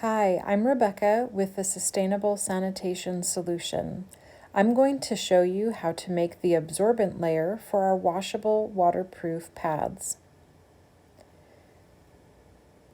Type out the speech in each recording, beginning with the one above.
Hi, I'm Rebecca with the Sustainable Sanitation Solution. I'm going to show you how to make the absorbent layer for our washable waterproof pads.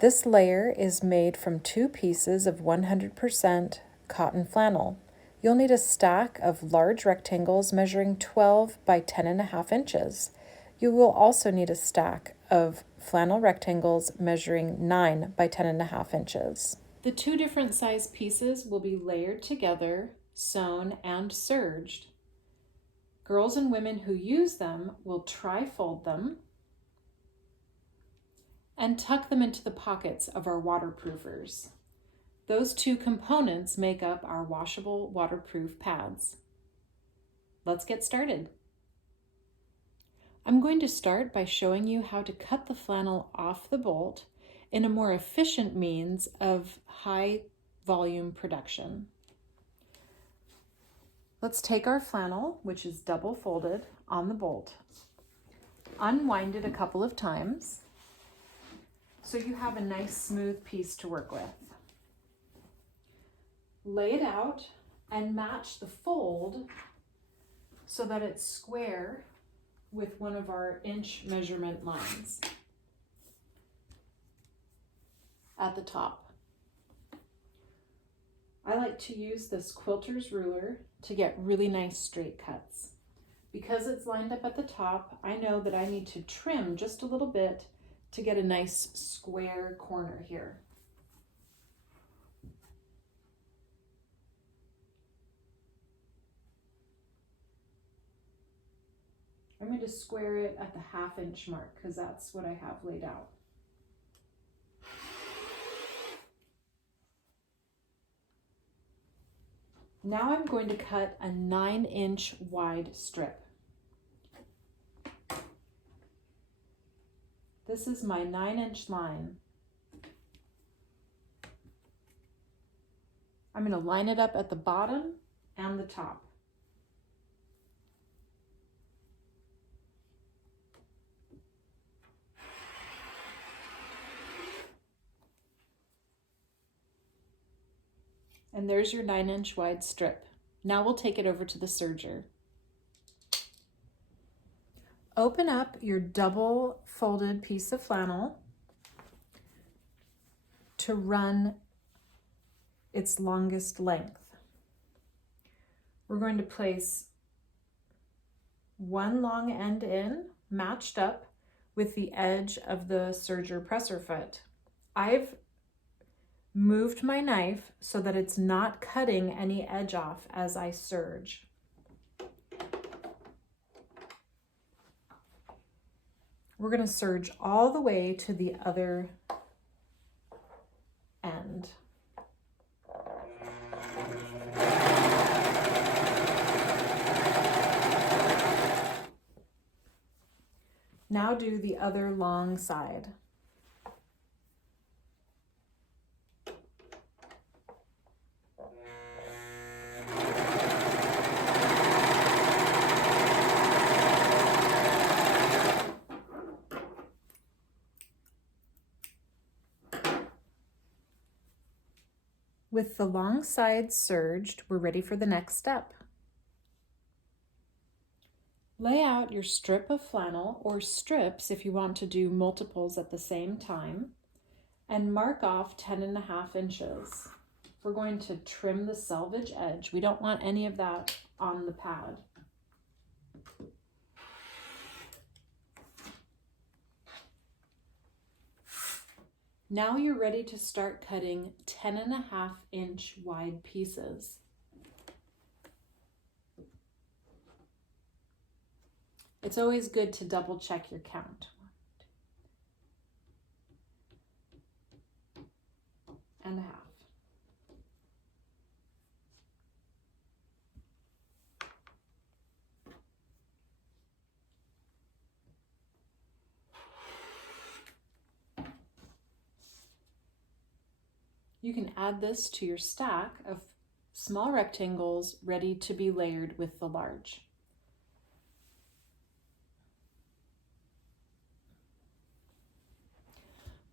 This layer is made from 2 pieces of 100% cotton flannel. You'll need a stack of large rectangles measuring 12 by 10.5 inches. You will also need a stack of flannel rectangles measuring 9 by 10.5 inches. The 2 different size pieces will be layered together, sewn, and serged. Girls and women who use them will tri-fold them and tuck them into the pockets of our waterproofers. Those 2 components make up our washable waterproof pads. Let's get started. I'm going to start by showing you how to cut the flannel off the bolt in a more efficient means of high volume production. Let's take our flannel, which is double folded on the bolt, unwind it a couple of times so you have a nice smooth piece to work with. Lay it out and match the fold so that it's square with one of our inch measurement lines at the top. I like to use this quilter's ruler to get really nice straight cuts. Because it's lined up at the top, I know that I need to trim just a little bit to get a nice square corner here. I'm going to square it at the 1/2 inch mark because that's what I have laid out. Now I'm going to cut a 9-inch wide strip. This is my 9-inch line. I'm going to line it up at the bottom and the top. And there's your 9-inch wide strip. Now we'll take it over to the serger. Open up your double folded piece of flannel to run its longest length. We're going to place one long end in, matched up with the edge of the serger presser foot. I've moved my knife so that it's not cutting any edge off as I serge. We're going to serge all the way to the other end. Now do the other long side. With the long sides serged, we're ready for the next step. Lay out your strip of flannel, or strips if you want to do multiples at the same time, and mark off 10.5 inches. We're going to trim the selvage edge. We don't want any of that on the pad. Now you're ready to start cutting 10.5 inch wide pieces. It's always good to double check your count. 1.5. You can add this to your stack of small rectangles ready to be layered with the large.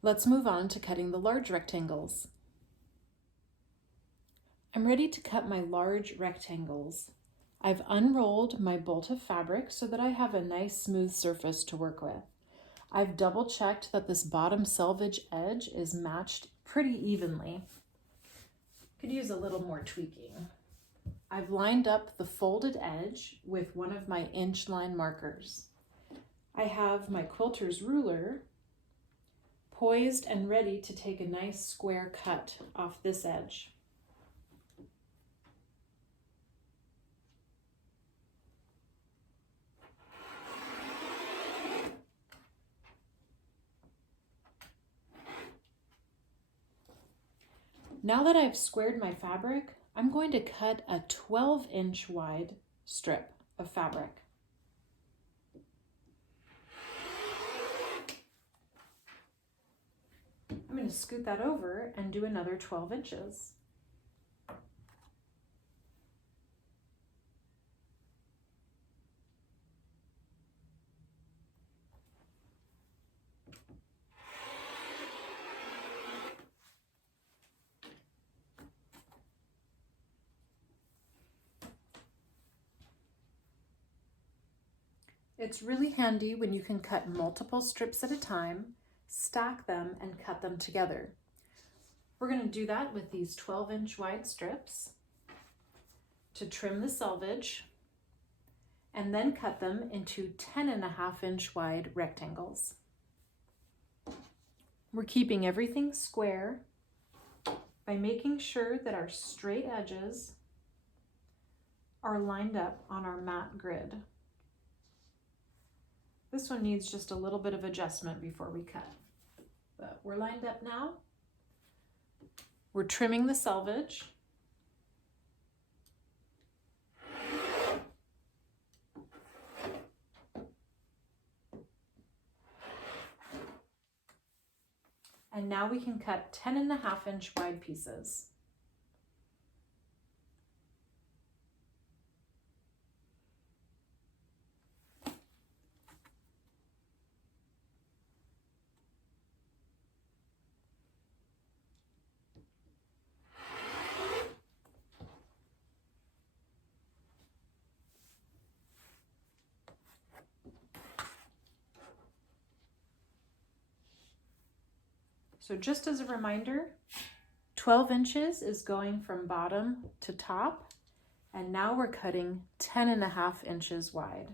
Let's move on to cutting the large rectangles. I'm ready to cut my large rectangles. I've unrolled my bolt of fabric so that I have a nice smooth surface to work with. I've double checked that this bottom selvage edge is matched pretty evenly. Could use a little more tweaking. I've lined up the folded edge with one of my inch line markers. I have my quilter's ruler poised and ready to take a nice square cut off this edge. Now that I've squared my fabric, I'm going to cut a 12-inch wide strip of fabric. I'm going to scoot that over and do another 12 inches. It's really handy when you can cut multiple strips at a time, stack them, and cut them together. We're going to do that with these 12-inch wide strips to trim the selvage, and then cut them into 10.5-inch wide rectangles. We're keeping everything square by making sure that our straight edges are lined up on our mat grid. This one needs just a little bit of adjustment before we cut, but we're lined up now. We're trimming the selvage. And now we can cut 10.5-inch wide pieces. So just as a reminder, 12 inches is going from bottom to top, and now we're cutting 10.5 inches wide.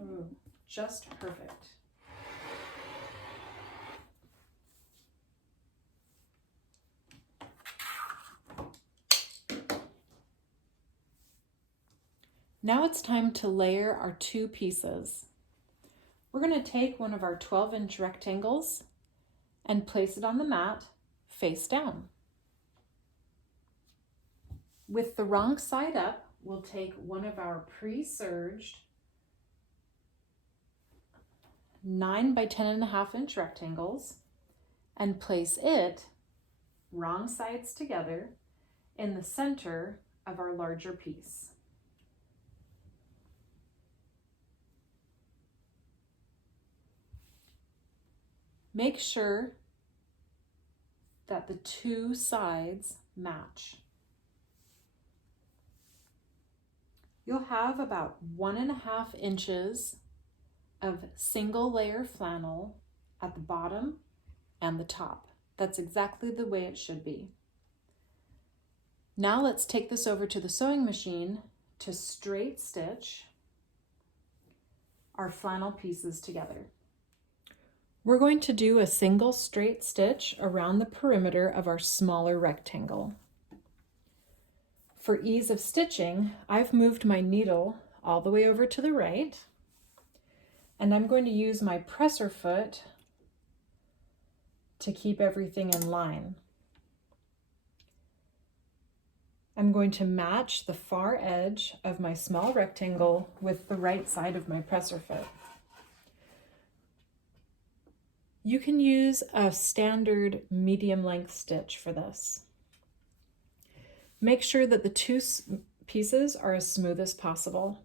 Ooh, just perfect. Now it's time to layer our two pieces. We're going to take one of our 12-inch rectangles and place it on the mat face down. With the wrong side up, we'll take one of our pre-serged 9 by 10.5-inch rectangles and place it, wrong sides together, in the center of our larger piece. Make sure that the two sides match. You'll have about 1.5 inches of single layer flannel at the bottom and the top. That's exactly the way it should be. Now let's take this over to the sewing machine to straight stitch our flannel pieces together. We're going to do a single straight stitch around the perimeter of our smaller rectangle. For ease of stitching, I've moved my needle all the way over to the right, and I'm going to use my presser foot to keep everything in line. I'm going to match the far edge of my small rectangle with the right side of my presser foot. You can use a standard medium length stitch for this. Make sure that the two pieces are as smooth as possible.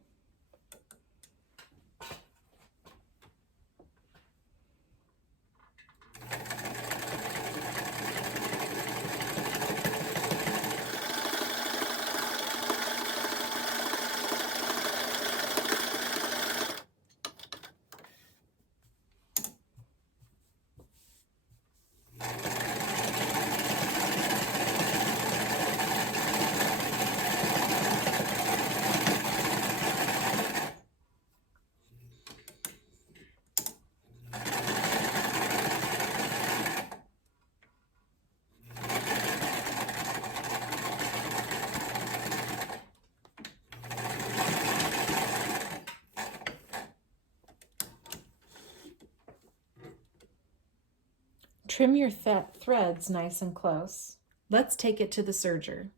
Trim your threads nice and close. Let's take it to the serger.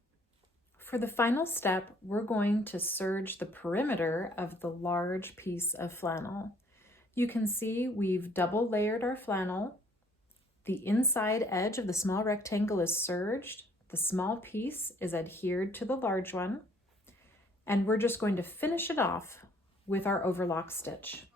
For the final step, we're going to serge the perimeter of the large piece of flannel. You can see we've double layered our flannel. The inside edge of the small rectangle is serged. The small piece is adhered to the large one. And we're just going to finish it off with our overlock stitch.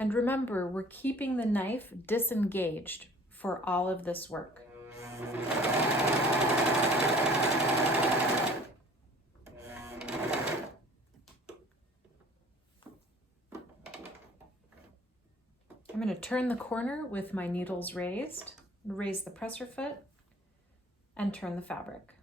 And remember, we're keeping the knife disengaged for all of this work. I'm going to turn the corner with my needles raised, raise the presser foot, and turn the fabric.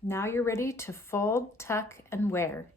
Now you're ready to fold, tuck, and wear.